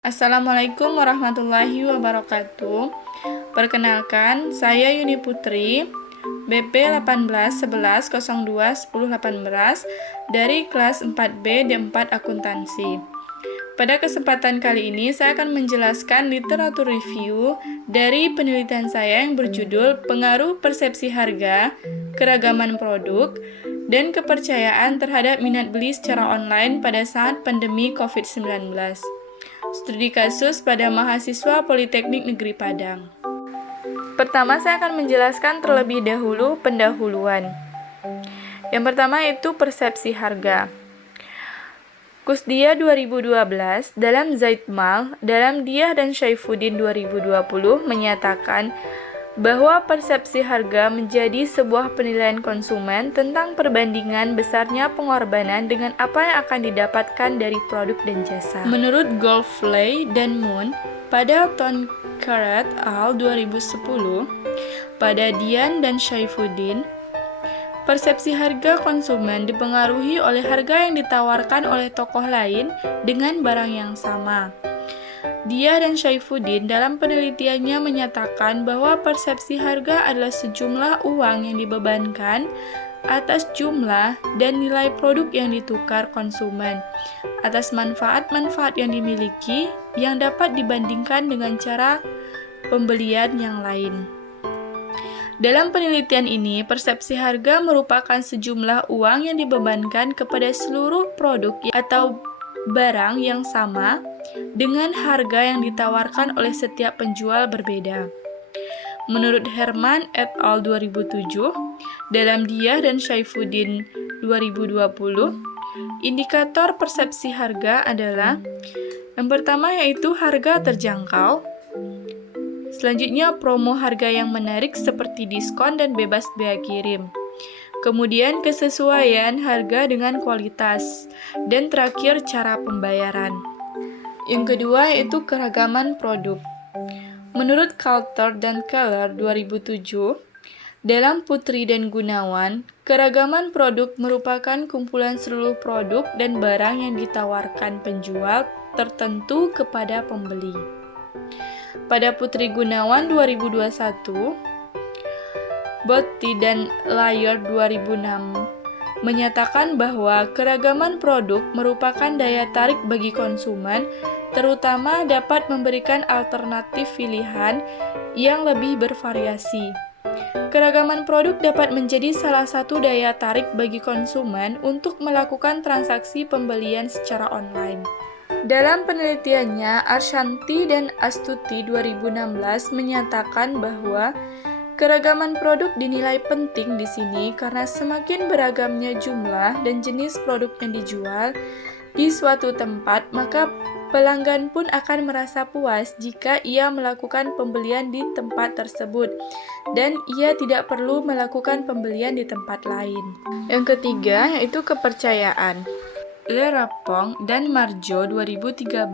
Assalamualaikum warahmatullahi wabarakatuh. Perkenalkan, saya Yuni Putri, BP 1811021018 dari kelas 4B D4 Akuntansi. Pada kesempatan kali ini, saya akan menjelaskan literatur review dari penelitian saya yang berjudul Pengaruh Persepsi Harga, Keragaman Produk, dan Kepercayaan terhadap Minat Beli secara online pada saat pandemi COVID-19. Studi kasus pada mahasiswa Politeknik Negeri Padang. Pertama, saya akan menjelaskan terlebih dahulu pendahuluan. Yang pertama itu persepsi harga. Kusdia 2012 dalam Zaidmal, dalam Diah dan Syaifuddin 2020 menyatakan bahwa persepsi harga menjadi sebuah penilaian konsumen tentang perbandingan besarnya pengorbanan dengan apa yang akan didapatkan dari produk dan jasa. Menurut Goldfley dan Moon, pada Ton Karat al. 2010, pada Dian dan Syaifuddin, persepsi harga konsumen dipengaruhi oleh harga yang ditawarkan oleh tokoh lain dengan barang yang sama. Dia dan Syaifuddin dalam penelitiannya menyatakan bahwa persepsi harga adalah sejumlah uang yang dibebankan atas jumlah dan nilai produk yang ditukar konsumen, atas manfaat-manfaat yang dimiliki yang dapat dibandingkan dengan cara pembelian yang lain. Dalam penelitian ini, persepsi harga merupakan sejumlah uang yang dibebankan kepada seluruh produk atau barang yang sama dengan harga yang ditawarkan oleh setiap penjual berbeda. Menurut Herman et al. 2007, dalam Diah dan Syaifuddin 2020, indikator persepsi harga adalah yang pertama yaitu harga terjangkau, selanjutnya promo harga yang menarik seperti diskon dan bebas biaya kirim, kemudian kesesuaian harga dengan kualitas, dan terakhir cara pembayaran. Yang kedua yaitu keragaman produk. Menurut Coulter dan Keller 2007, dalam Putri dan Gunawan, keragaman produk merupakan kumpulan seluruh produk dan barang yang ditawarkan penjual tertentu kepada pembeli. Pada Putri Gunawan 2021, Botti dan Layer 2006 menyatakan bahwa keragaman produk merupakan daya tarik bagi konsumen, terutama dapat memberikan alternatif pilihan yang lebih bervariasi. Keragaman produk dapat menjadi salah satu daya tarik bagi konsumen untuk melakukan transaksi pembelian secara online. Dalam penelitiannya, Arshanti dan Astuti 2016 menyatakan bahwa keragaman produk dinilai penting di sini karena semakin beragamnya jumlah dan jenis produk yang dijual di suatu tempat, maka pelanggan pun akan merasa puas jika ia melakukan pembelian di tempat tersebut dan ia tidak perlu melakukan pembelian di tempat lain. Yang ketiga yaitu kepercayaan. Lerapong dan Marjo 2013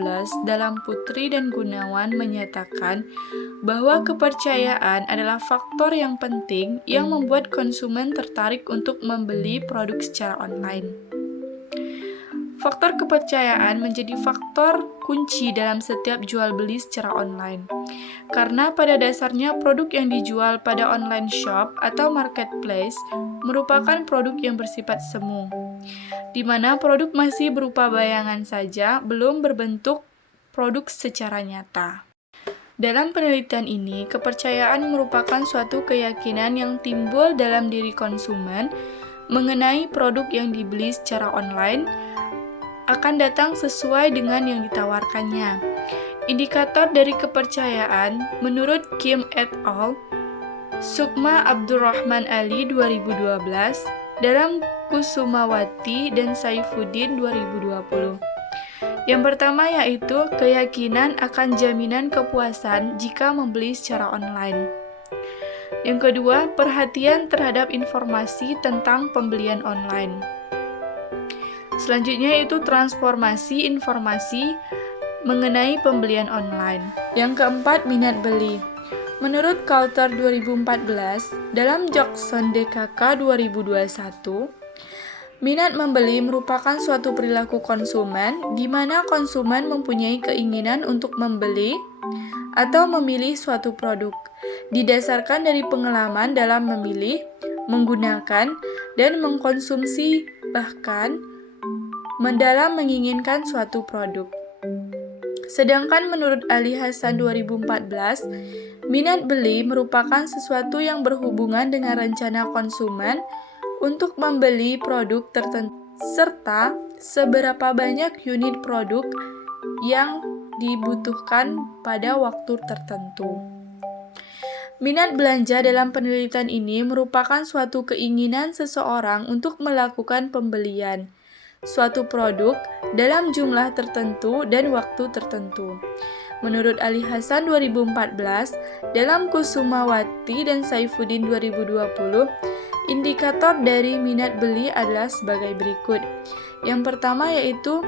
dalam Putri dan Gunawan menyatakan bahwa kepercayaan adalah faktor yang penting yang membuat konsumen tertarik untuk membeli produk secara online. Faktor kepercayaan menjadi faktor kunci dalam setiap jual beli secara online. Karena pada dasarnya produk yang dijual pada online shop atau marketplace merupakan produk yang bersifat semu, di mana produk masih berupa bayangan saja, belum berbentuk produk secara nyata. Dalam penelitian ini, kepercayaan merupakan suatu keyakinan yang timbul dalam diri konsumen mengenai produk yang dibeli secara online akan datang sesuai dengan yang ditawarkannya. Indikator dari kepercayaan menurut Kim et al., Sukma Abdurrahman Ali 2012, dalam Kusumawati dan Saifuddin 2020. Yang pertama yaitu keyakinan akan jaminan kepuasan jika membeli secara online. Yang kedua, perhatian terhadap informasi tentang pembelian online. Selanjutnya yaitu transformasi informasi mengenai pembelian online. Yang keempat, minat beli. Menurut Coulter 2014, dalam Jackson DKK 2021, Minat membeli merupakan suatu perilaku konsumen di mana konsumen mempunyai keinginan untuk membeli atau memilih suatu produk, didasarkan dari pengalaman dalam memilih, menggunakan, dan mengkonsumsi, bahkan mendalam menginginkan suatu produk. Sedangkan menurut Ali Hasan 2014, minat beli merupakan sesuatu yang berhubungan dengan rencana konsumen untuk membeli produk tertentu serta seberapa banyak unit produk yang dibutuhkan pada waktu tertentu. Minat belanja dalam penelitian ini merupakan suatu keinginan seseorang untuk melakukan pembelian suatu produk dalam jumlah tertentu dan waktu tertentu. Menurut Ali Hasan 2014, dalam Kusumawati dan Saifuddin 2020, indikator dari minat beli adalah sebagai berikut. Yang pertama yaitu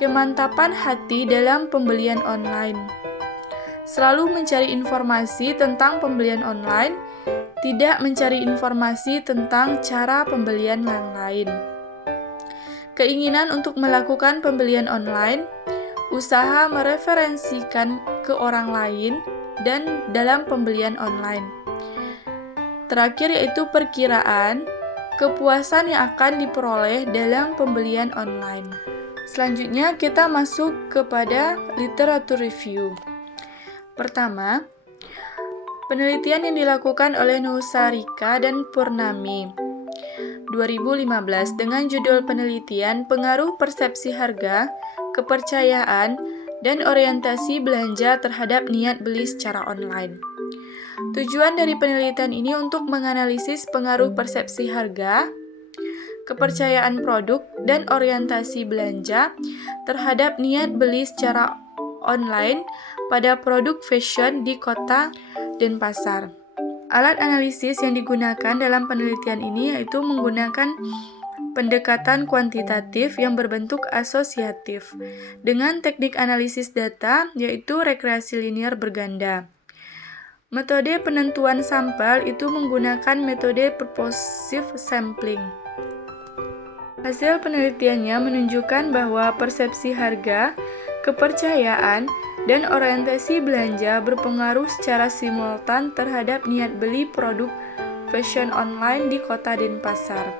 kemantapan hati dalam pembelian online. Selalu mencari informasi tentang pembelian online, tidak mencari informasi tentang cara pembelian yang lain. Keinginan untuk melakukan pembelian online, usaha mereferensikan ke orang lain, dan dalam pembelian online. Terakhir yaitu perkiraan kepuasan yang akan diperoleh dalam pembelian online. Selanjutnya kita masuk kepada literatur review. Pertama, penelitian yang dilakukan oleh Nusarika dan Purnami 2015 dengan judul penelitian Pengaruh Persepsi Harga, Kepercayaan, dan Orientasi Belanja Terhadap Niat Beli Secara Online. Tujuan dari penelitian ini untuk menganalisis pengaruh persepsi harga, kepercayaan produk, dan orientasi belanja terhadap niat beli secara online pada produk fashion di kota dan pasar. Alat analisis yang digunakan dalam penelitian ini yaitu menggunakan pendekatan kuantitatif yang berbentuk asosiatif dengan teknik analisis data yaitu regresi linear berganda. Metode penentuan sampel itu menggunakan metode purposive sampling. Hasil penelitiannya menunjukkan bahwa persepsi harga, kepercayaan, dan orientasi belanja berpengaruh secara simultan terhadap niat beli produk fashion online di kota dan pasar.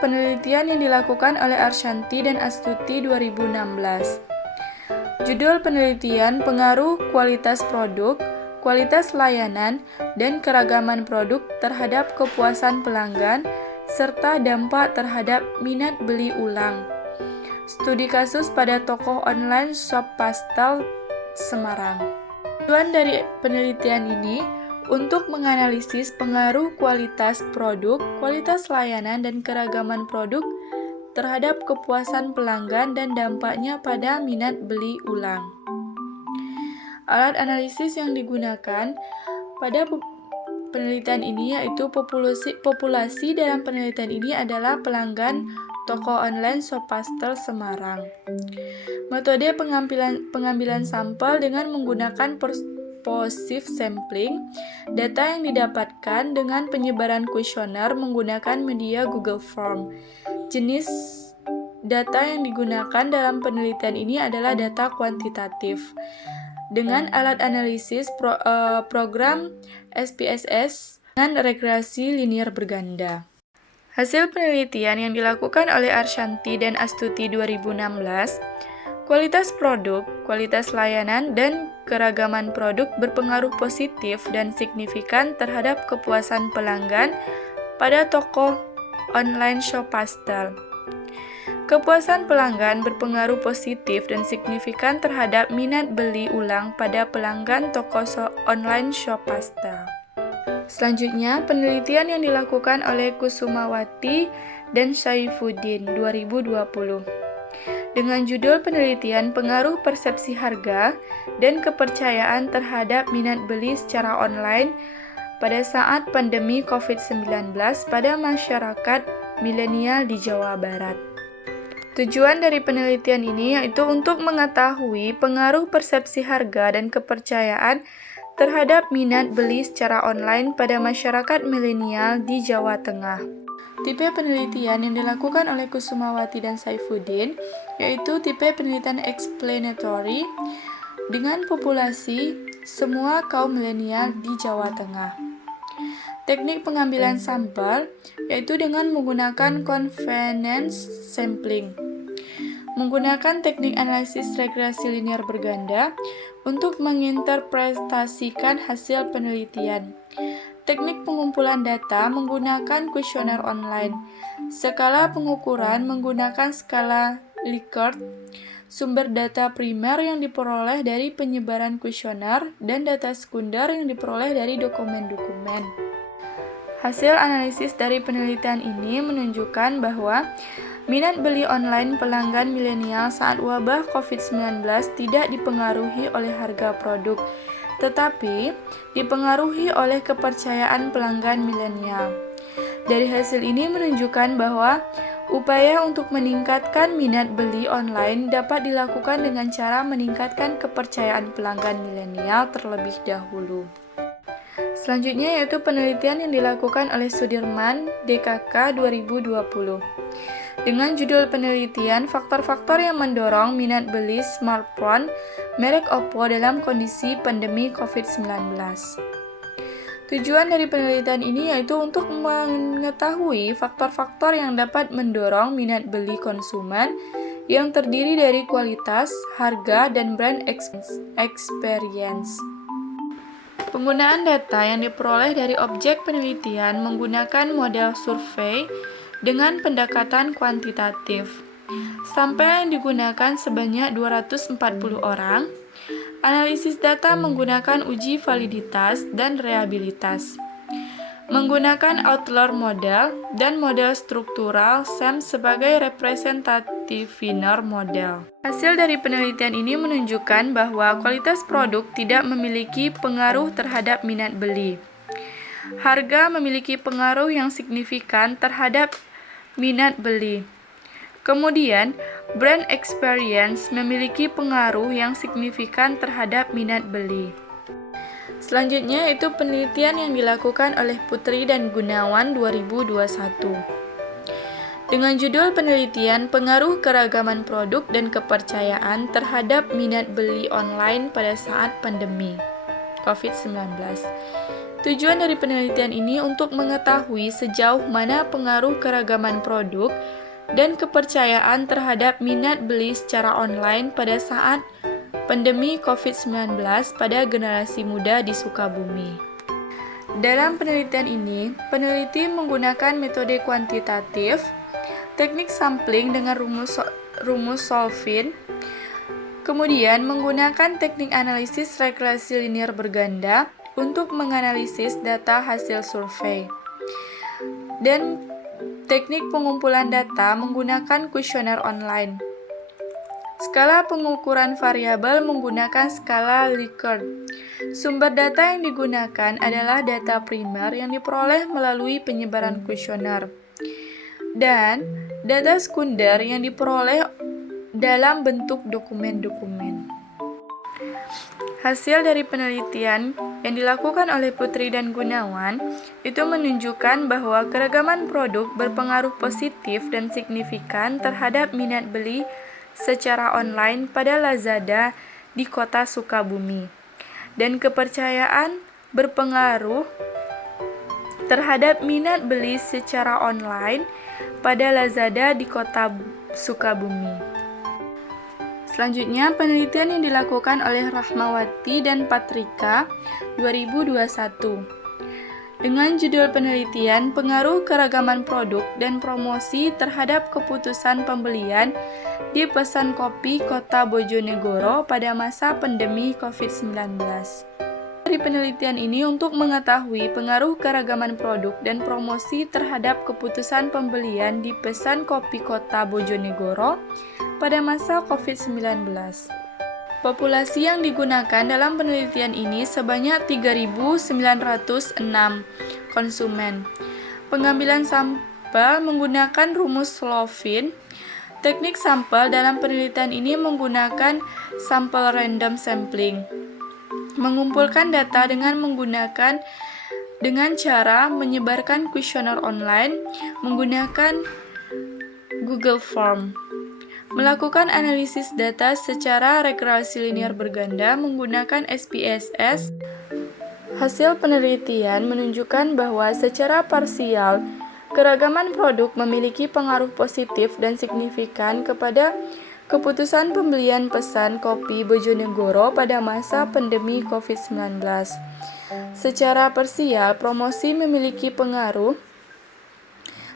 Penelitian yang dilakukan oleh Arshanti dan Astuti 2016. Judul penelitian Pengaruh Kualitas Produk, Kualitas Layanan, dan Keragaman Produk terhadap Kepuasan Pelanggan, serta dampak terhadap minat beli ulang. Studi kasus pada toko online Shop Pastel Semarang. Tujuan dari penelitian ini untuk menganalisis pengaruh kualitas produk, kualitas layanan, dan keragaman produk terhadap kepuasan pelanggan dan dampaknya pada minat beli ulang. Alat analisis yang digunakan pada penelitian ini yaitu populasi dalam penelitian ini adalah pelanggan toko online Shop Pastel Semarang. Metode pengambilan sampel dengan menggunakan purposive sampling, data yang didapatkan dengan penyebaran kuesioner menggunakan media Google Form. Jenis data yang digunakan dalam penelitian ini adalah data kuantitatif. Dengan alat analisis program SPSS dengan regresi linear berganda. Hasil penelitian yang dilakukan oleh Arshanti dan Astuti 2016, kualitas produk, kualitas layanan, dan keragaman produk berpengaruh positif dan signifikan terhadap kepuasan pelanggan pada toko online Shop Pastel. Kepuasan pelanggan berpengaruh positif dan signifikan terhadap minat beli ulang pada pelanggan toko online Shop Pastel. Selanjutnya, penelitian yang dilakukan oleh Kusumawati dan Saifuddin 2020 dengan judul penelitian Pengaruh Persepsi Harga dan Kepercayaan Terhadap Minat Beli Secara Online pada saat pandemi COVID-19 pada masyarakat milenial di Jawa Barat. Tujuan dari penelitian ini yaitu untuk mengetahui pengaruh persepsi harga dan kepercayaan terhadap minat beli secara online pada masyarakat milenial di Jawa Tengah. Tipe penelitian yang dilakukan oleh Kusumawati dan Saifuddin yaitu tipe penelitian explanatory dengan populasi semua kaum milenial di Jawa Tengah. Teknik pengambilan sampel yaitu dengan menggunakan convenience sampling. Menggunakan teknik analisis regresi linear berganda untuk menginterpretasikan hasil penelitian. Teknik pengumpulan data menggunakan kuesioner online. Skala pengukuran menggunakan skala Likert. Sumber data primer yang diperoleh dari penyebaran kuesioner dan data sekunder yang diperoleh dari dokumen-dokumen. Hasil analisis dari penelitian ini menunjukkan bahwa minat beli online pelanggan milenial saat wabah COVID-19 tidak dipengaruhi oleh harga produk, tetapi dipengaruhi oleh kepercayaan pelanggan milenial. Dari hasil ini menunjukkan bahwa upaya untuk meningkatkan minat beli online dapat dilakukan dengan cara meningkatkan kepercayaan pelanggan milenial terlebih dahulu. Selanjutnya yaitu penelitian yang dilakukan oleh Sudirman, DKK 2020. Dengan judul penelitian faktor-faktor yang mendorong minat beli smartphone merek Oppo dalam kondisi pandemi COVID-19. Tujuan dari penelitian ini yaitu untuk mengetahui faktor-faktor yang dapat mendorong minat beli konsumen yang terdiri dari kualitas, harga, dan brand experience. Penggunaan data yang diperoleh dari objek penelitian menggunakan model survei dengan pendekatan kuantitatif. Sampel yang digunakan sebanyak 240 orang. Analisis data menggunakan uji validitas dan reliabilitas. Menggunakan Outlier model dan model struktural SEM sebagai representative model. Hasil dari penelitian ini menunjukkan bahwa kualitas produk tidak memiliki pengaruh terhadap minat beli. Harga memiliki pengaruh yang signifikan terhadap minat beli. Kemudian, brand experience memiliki pengaruh yang signifikan terhadap minat beli. Selanjutnya yaitu penelitian yang dilakukan oleh Putri dan Gunawan 2021. Dengan judul penelitian pengaruh keragaman produk dan kepercayaan terhadap minat beli online pada saat pandemi COVID-19. Tujuan dari penelitian ini untuk mengetahui sejauh mana pengaruh keragaman produk dan kepercayaan terhadap minat beli secara online pada saat pandemi COVID-19 pada generasi muda di Sukabumi. Dalam penelitian ini, peneliti menggunakan metode kuantitatif, teknik sampling dengan rumus solving, kemudian menggunakan teknik analisis regresi linear berganda untuk menganalisis data hasil survei, dan teknik pengumpulan data menggunakan kuesioner online. Skala pengukuran variabel menggunakan skala Likert. Sumber data yang digunakan adalah data primer yang diperoleh melalui penyebaran kuesioner dan data sekunder yang diperoleh dalam bentuk dokumen-dokumen. Hasil dari penelitian yang dilakukan oleh Putri dan Gunawan itu menunjukkan bahwa keragaman produk berpengaruh positif dan signifikan terhadap minat beli secara online pada Lazada di kota Sukabumi, dan kepercayaan berpengaruh terhadap minat beli secara online pada Lazada di kota Sukabumi. Selanjutnya, penelitian yang dilakukan oleh Rahmawati dan Patrika 2021. Dengan judul penelitian pengaruh keragaman produk dan promosi terhadap keputusan pembelian di pesan kopi Kota Bojonegoro pada masa pandemi COVID-19. Dari penelitian ini untuk mengetahui pengaruh keragaman produk dan promosi terhadap keputusan pembelian di pesan kopi Kota Bojonegoro pada masa COVID-19. Populasi yang digunakan dalam penelitian ini sebanyak 3.906 konsumen. Pengambilan sampel menggunakan rumus Slovin. Teknik sampel dalam penelitian ini menggunakan sampel random sampling. mengumpulkan data dengan cara menyebarkan kuesioner online menggunakan Google Form, melakukan analisis data secara regresi linear berganda menggunakan SPSS. Hasil penelitian menunjukkan bahwa secara parsial, keragaman produk memiliki pengaruh positif dan signifikan kepada keputusan pembelian pesan kopi Bojonegoro pada masa pandemi COVID-19. Secara parsial, promosi memiliki pengaruh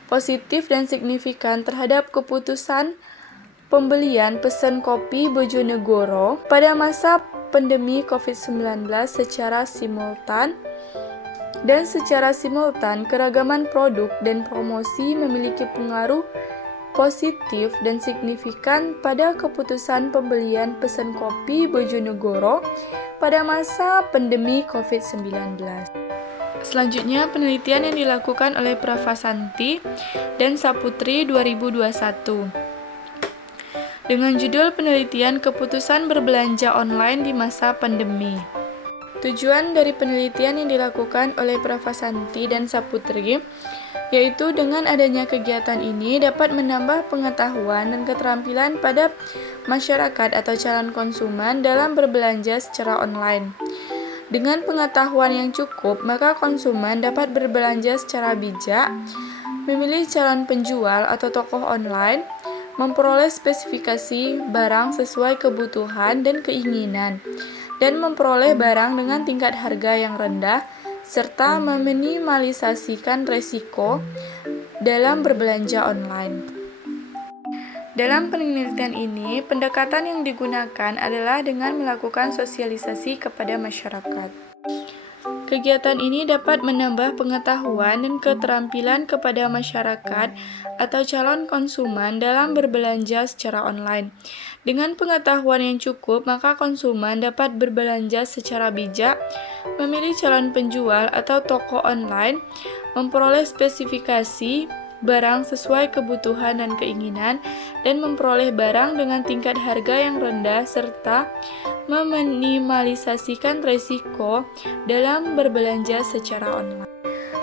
positif dan signifikan terhadap keputusan pembelian pesan kopi Bojonegoro pada masa pandemi COVID-19 secara simultan. Dan secara simultan, keragaman produk dan promosi memiliki pengaruh positif dan signifikan pada keputusan pembelian pesan kopi Bojonegoro pada masa pandemi COVID-19. Selanjutnya, penelitian yang dilakukan oleh Pravasanti dan Saputri 2021 dengan judul penelitian keputusan berbelanja online di masa pandemi. Tujuan dari penelitian yang dilakukan oleh Pravasanti dan Saputri yaitu dengan adanya kegiatan ini dapat menambah pengetahuan dan keterampilan pada masyarakat atau calon konsumen dalam berbelanja secara online. Dengan pengetahuan yang cukup, maka konsumen dapat berbelanja secara bijak, memilih calon penjual atau tokoh online, memperoleh spesifikasi barang sesuai kebutuhan dan keinginan, dan memperoleh barang dengan tingkat harga yang rendah, serta meminimalisasikan resiko dalam berbelanja online. Dalam penelitian ini, pendekatan yang digunakan adalah dengan melakukan sosialisasi kepada masyarakat. Kegiatan ini dapat menambah pengetahuan dan keterampilan kepada masyarakat atau calon konsumen dalam berbelanja secara online. Dengan pengetahuan yang cukup, maka konsumen dapat berbelanja secara bijak, memilih calon penjual atau toko online, memperoleh spesifikasi barang sesuai kebutuhan dan keinginan, dan memperoleh barang dengan tingkat harga yang rendah, serta meminimalisasikan risiko dalam berbelanja secara online.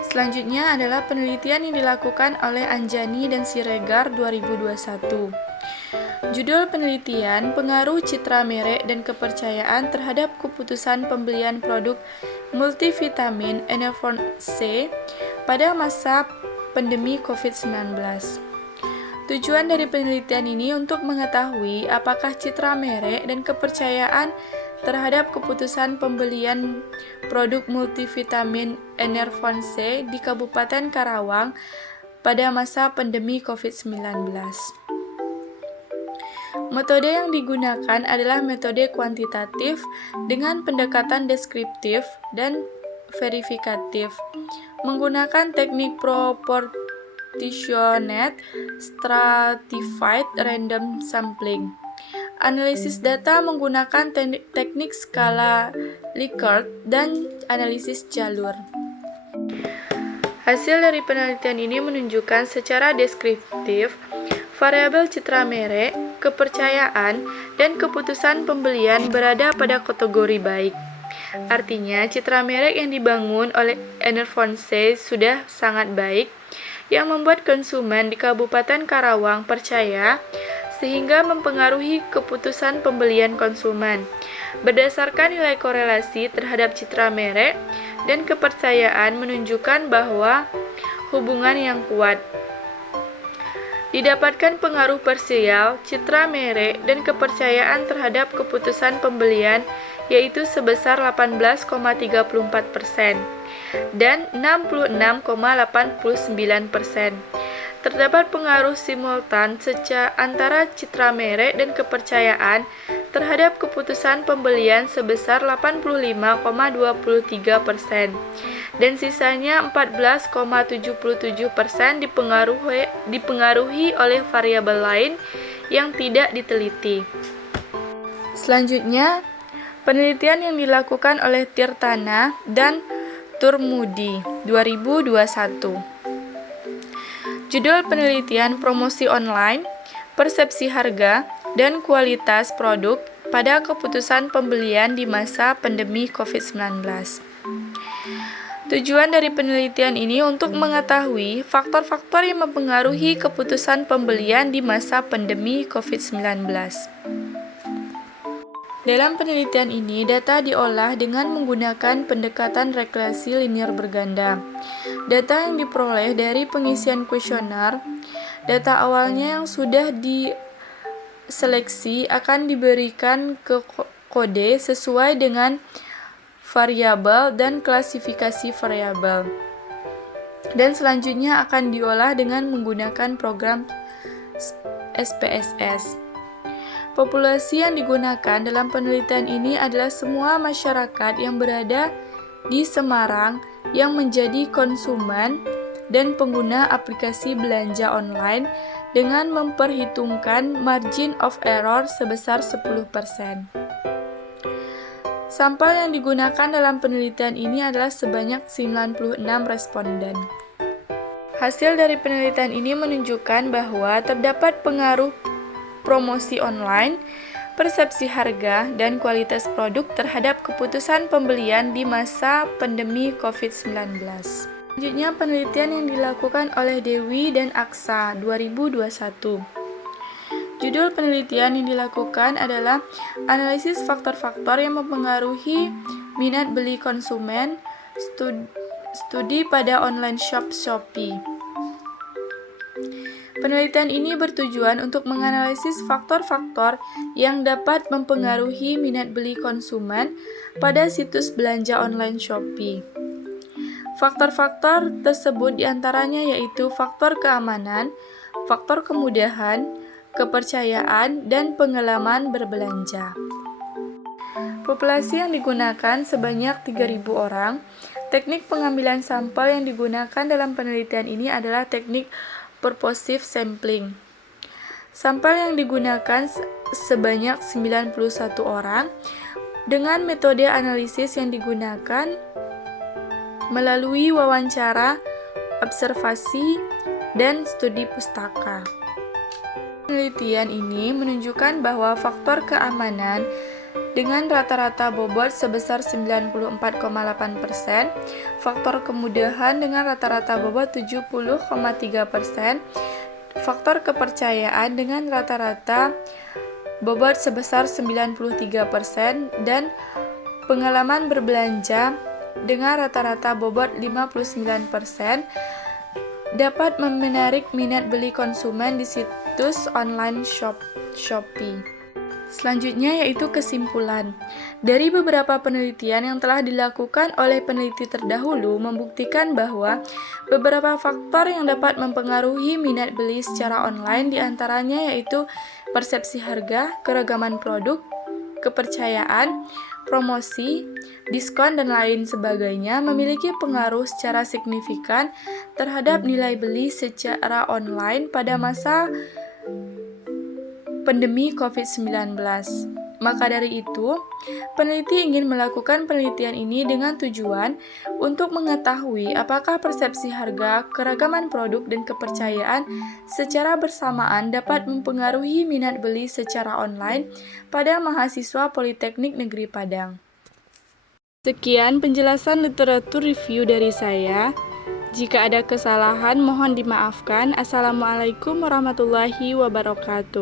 Selanjutnya adalah penelitian yang dilakukan oleh Anjani dan Siregar 2021. Judul penelitian, pengaruh citra merek dan kepercayaan terhadap keputusan pembelian produk multivitamin Enervon C pada masa pandemi COVID-19. Tujuan dari penelitian ini untuk mengetahui apakah citra merek dan kepercayaan terhadap keputusan pembelian produk multivitamin Enervon C di Kabupaten Karawang pada masa pandemi COVID-19. Metode yang digunakan adalah metode kuantitatif dengan pendekatan deskriptif dan verifikatif, menggunakan teknik proportionate stratified random sampling. Analisis data menggunakan teknik skala Likert dan analisis jalur. Hasil dari penelitian ini menunjukkan secara deskriptif variabel citra merek, kepercayaan, dan keputusan pembelian berada pada kategori baik. Artinya, citra merek yang dibangun oleh Enervon C sudah sangat baik, yang membuat konsumen di Kabupaten Karawang percaya, sehingga mempengaruhi keputusan pembelian konsumen. Berdasarkan nilai korelasi terhadap citra merek dan kepercayaan menunjukkan bahwa hubungan yang kuat. Didapatkan pengaruh parsial, citra merek, dan kepercayaan terhadap keputusan pembelian yaitu sebesar 18,34% dan 66,89%. Terdapat pengaruh simultan antara citra merek dan kepercayaan terhadap keputusan pembelian sebesar 85,23% dan sisanya 14,77% dipengaruhi oleh variabel lain yang tidak diteliti. Selanjutnya, penelitian yang dilakukan oleh Tirtana dan Turmudi 2021. Judul penelitian promosi online, persepsi harga, dan kualitas produk pada keputusan pembelian di masa pandemi COVID-19. Tujuan dari penelitian ini untuk mengetahui faktor-faktor yang mempengaruhi keputusan pembelian di masa pandemi COVID-19. Dalam penelitian ini, data diolah dengan menggunakan pendekatan regresi linear berganda. Data yang diperoleh dari pengisian kuesioner, data awalnya yang sudah diseleksi akan diberikan ke kode sesuai dengan variabel dan klasifikasi variabel. Dan selanjutnya akan diolah dengan menggunakan program SPSS. Populasi yang digunakan dalam penelitian ini adalah semua masyarakat yang berada di Semarang yang menjadi konsumen dan pengguna aplikasi belanja online dengan memperhitungkan margin of error sebesar 10%. Sampel yang digunakan dalam penelitian ini adalah sebanyak 96 responden. Hasil dari penelitian ini menunjukkan bahwa terdapat pengaruh promosi online, persepsi harga, dan kualitas produk terhadap keputusan pembelian di masa pandemi COVID-19. Selanjutnya, penelitian yang dilakukan oleh Dewi dan Aksa 2021. Judul penelitian yang dilakukan adalah analisis faktor-faktor yang mempengaruhi minat beli konsumen, studi pada online shop Shopee. Penelitian ini bertujuan untuk menganalisis faktor-faktor yang dapat mempengaruhi minat beli konsumen pada situs belanja online Shopee. Faktor-faktor tersebut diantaranya yaitu faktor keamanan, faktor kemudahan, kepercayaan, dan pengalaman berbelanja. Populasi yang digunakan sebanyak 3.000 orang. Teknik pengambilan sampel yang digunakan dalam penelitian ini adalah teknik purposive sampling. Sampel yang digunakan sebanyak 91 orang dengan metode analisis yang digunakan melalui wawancara, observasi, dan studi pustaka. Penelitian ini menunjukkan bahwa faktor keamanan dengan rata-rata bobot sebesar 94,8%, faktor kemudahan dengan rata-rata bobot 70,3%, faktor kepercayaan dengan rata-rata bobot sebesar 93%, dan pengalaman berbelanja dengan rata-rata bobot 59%, dapat menarik minat beli konsumen di situs online Shopee. Selanjutnya yaitu kesimpulan. Dari beberapa penelitian yang telah dilakukan oleh peneliti terdahulu membuktikan bahwa beberapa faktor yang dapat mempengaruhi minat beli secara online diantaranya yaitu persepsi harga, keragaman produk, kepercayaan, promosi, diskon, dan lain sebagainya memiliki pengaruh secara signifikan terhadap nilai beli secara online pada masa pandemi COVID-19. Maka dari itu, peneliti ingin melakukan penelitian ini dengan tujuan untuk mengetahui apakah persepsi harga, keragaman produk, dan kepercayaan secara bersamaan dapat mempengaruhi minat beli secara online pada mahasiswa Politeknik Negeri Padang. Sekian penjelasan literatur review dari saya. Jika ada kesalahan, mohon dimaafkan. Assalamualaikum warahmatullahi wabarakatuh.